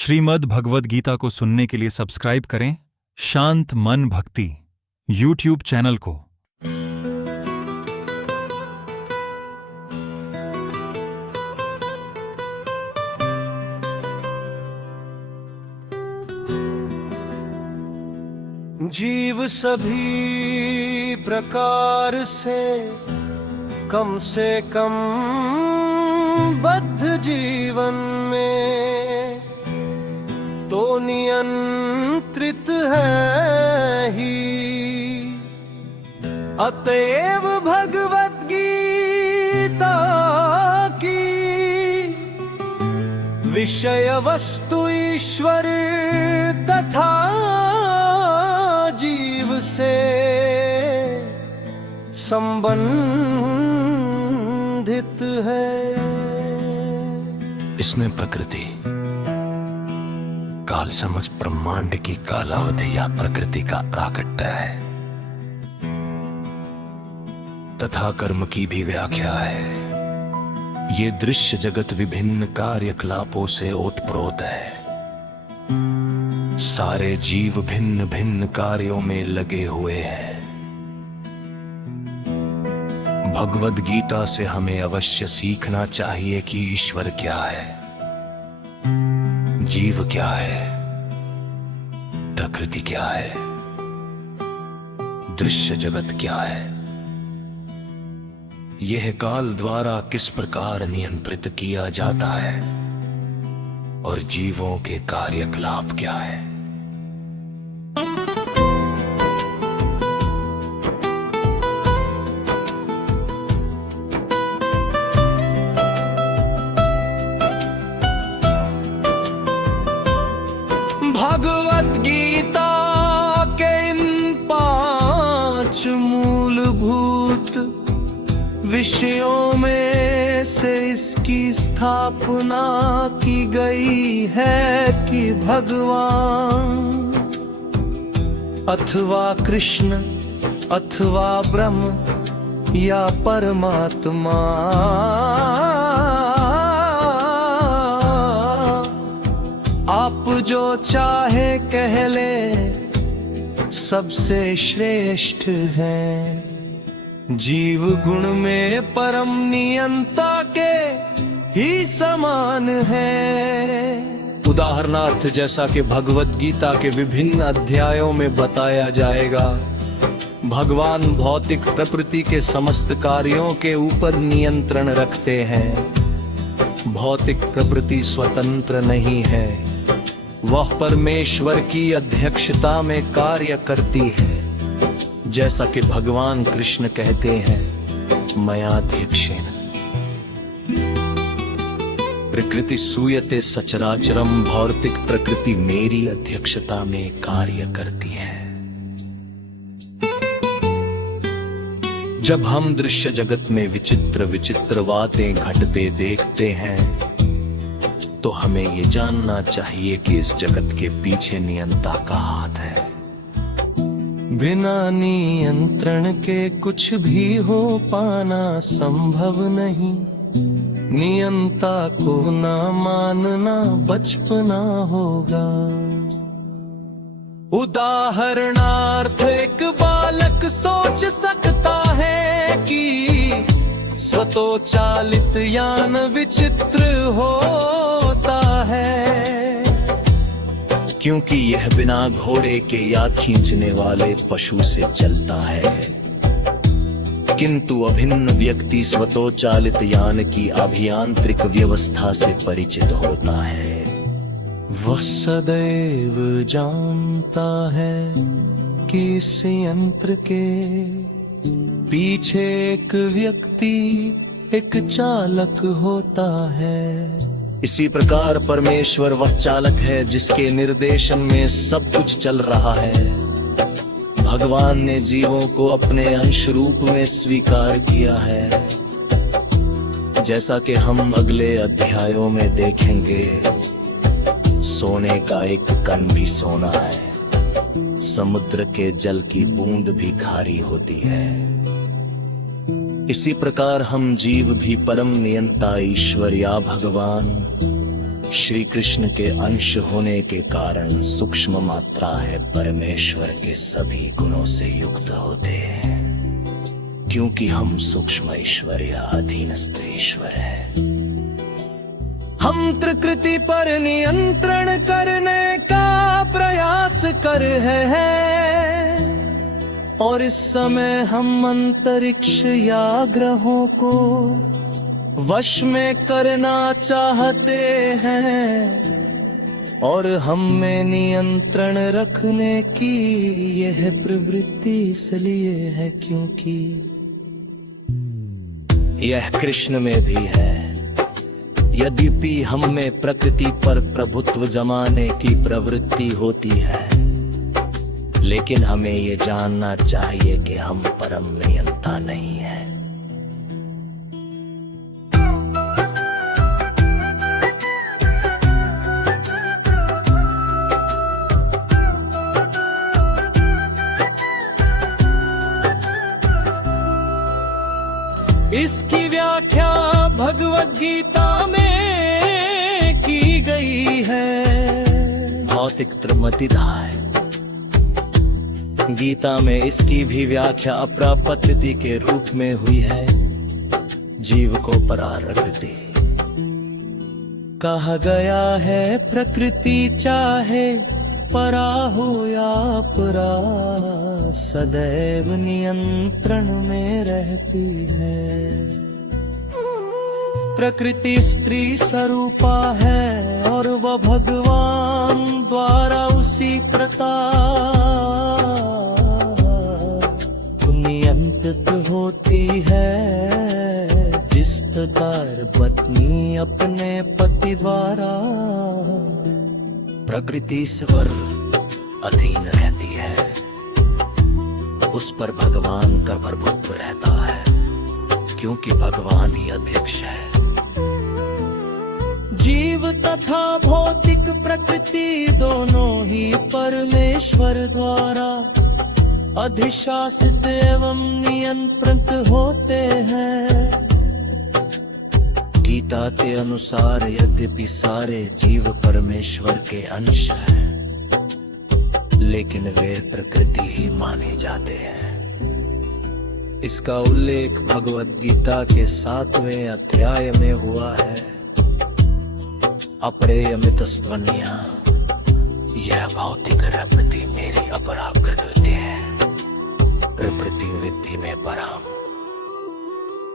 श्रीमद् भगवद गीता को सुनने के लिए सब्सक्राइब करें शांत मन भक्ति यूट्यूब चैनल को। जीव सभी प्रकार से कम बद्ध जीवन में तो नियंत्रित है ही। अतएव भगवद गीता की विषय वस्तु ईश्वर तथा जीव से संबंधित है। इसमें प्रकृति काल समझ ब्रह्मांड की कालावधि या प्रकृति का प्राकट्य है तथा कर्म की भी व्याख्या है। ये दृश्य जगत विभिन्न कार्यकलापों से ओतप्रोत है। सारे जीव भिन्न भिन्न कार्यों में लगे हुए हैं। भगवद गीता से हमें अवश्य सीखना चाहिए कि ईश्वर क्या है, जीव क्या है, प्रकृति क्या है, दृश्य जगत क्या है, यह काल द्वारा किस प्रकार नियंत्रित किया जाता है और जीवों के कार्यकलाप क्या है। भगवद गीता के इन 5 मूलभूत विषयों में से इसकी स्थापना की गई है कि भगवान अथवा कृष्ण अथवा ब्रह्म या परमात्मा आप जो चाहे कह ले सबसे श्रेष्ठ है। जीव गुण में परम नियंता के ही समान है। उदाहरणार्थ जैसा कि भगवद गीता के विभिन्न अध्यायों में बताया जाएगा, भगवान भौतिक प्रकृति के समस्त कार्यों के ऊपर नियंत्रण रखते हैं। भौतिक प्रकृति स्वतंत्र नहीं है, वह परमेश्वर की अध्यक्षता में कार्य करती है। जैसा कि भगवान कृष्ण कहते हैं, मयाध्यक्षेन प्रकृति सूयते सचराचरम। भौतिक प्रकृति मेरी अध्यक्षता में कार्य करती है। जब हम दृश्य जगत में विचित्र विचित्र बातें घटते देखते हैं तो हमें ये जानना चाहिए कि इस जगत के पीछे नियंता का हाथ है। बिना नियंत्रण के कुछ भी हो पाना संभव नहीं। नियंता को ना मानना बचपना होगा। उदाहरणार्थ एक बालक सोच सकता है कि स्वतोचालित यान विचित्र होता है, क्योंकि यह बिना घोड़े के या खींचने वाले पशु से चलता है। किंतु अभिन्न व्यक्ति स्वतोचालित यान की अभियांत्रिक व्यवस्था से परिचित होता है। वह सदैव जानता है कि इस यंत्र के पीछे एक व्यक्ति एक चालक होता है। इसी प्रकार परमेश्वर वह चालक है जिसके निर्देशन में सब कुछ चल रहा है। भगवान ने जीवों को अपने अंश रूप में स्वीकार किया है। जैसा कि हम अगले अध्यायों में देखेंगे, सोने का एक कण भी सोना है। समुद्र के जल की बूंद भी खारी होती है। इसी प्रकार हम जीव भी परम नियंता ईश्वर या भगवान श्री कृष्ण के अंश होने के कारण सूक्ष्म मात्रा है परमेश्वर के सभी गुणों से युक्त होते हैं, क्योंकि हम सूक्ष्म ईश्वर या अधीनस्थ ईश्वर है। हम प्रकृति पर नियंत्रण करने का प्रयास कर रहे हैं और इस समय हम अंतरिक्ष या ग्रहों को वश में करना चाहते हैं और हम में नियंत्रण रखने की यह प्रवृत्ति इसलिए है क्योंकि यह कृष्ण में भी है। यद्यपि हम में प्रकृति पर प्रभुत्व जमाने की प्रवृत्ति होती है, लेकिन हमें ये जानना चाहिए कि हम परम नियंता नहीं है। इसकी व्याख्या भगवद गीता में की गई है। भौतिक त्रिमतिधाय गीता में इसकी भी व्याख्या अप्रापत्ति के रूप में हुई है। जीव को पराप्रकृति कहा गया है। प्रकृति चाहे परा हो या परा, सदैव नियंत्रण में रहती है। प्रकृति स्त्री स्वरूपा है और वह भगवान द्वारा उसी कृता नियंत्रित होती है, जिस प्रकार पत्नी अपने पति द्वारा प्रकृति स्वर अधीन रहती है, उस पर भगवान का प्रभुत्व रहता है, क्योंकि भगवान ही अध्यक्ष है। जीव तथा भौतिक प्रकृति दोनों ही परमेश्वर द्वारा अधिशासित एवं नियंत्रित होते हैं। गीता के अनुसार यद्यपि सारे जीव परमेश्वर के अंश हैं, लेकिन वे प्रकृति ही माने जाते हैं। इसका उल्लेख भगवद गीता के 7वें अध्याय में हुआ है। अप्रेयमितस्त्वन्या, यह भौतिक प्रकृति मेरी अपराकृति है, प्रकृति विद्धि में पराम।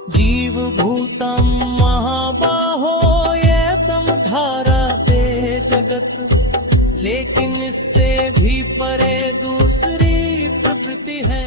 जीव भूतम महाबाहो ये तम धाराते जगत, लेकिन इससे भी परे दूसरी प्रकृति है।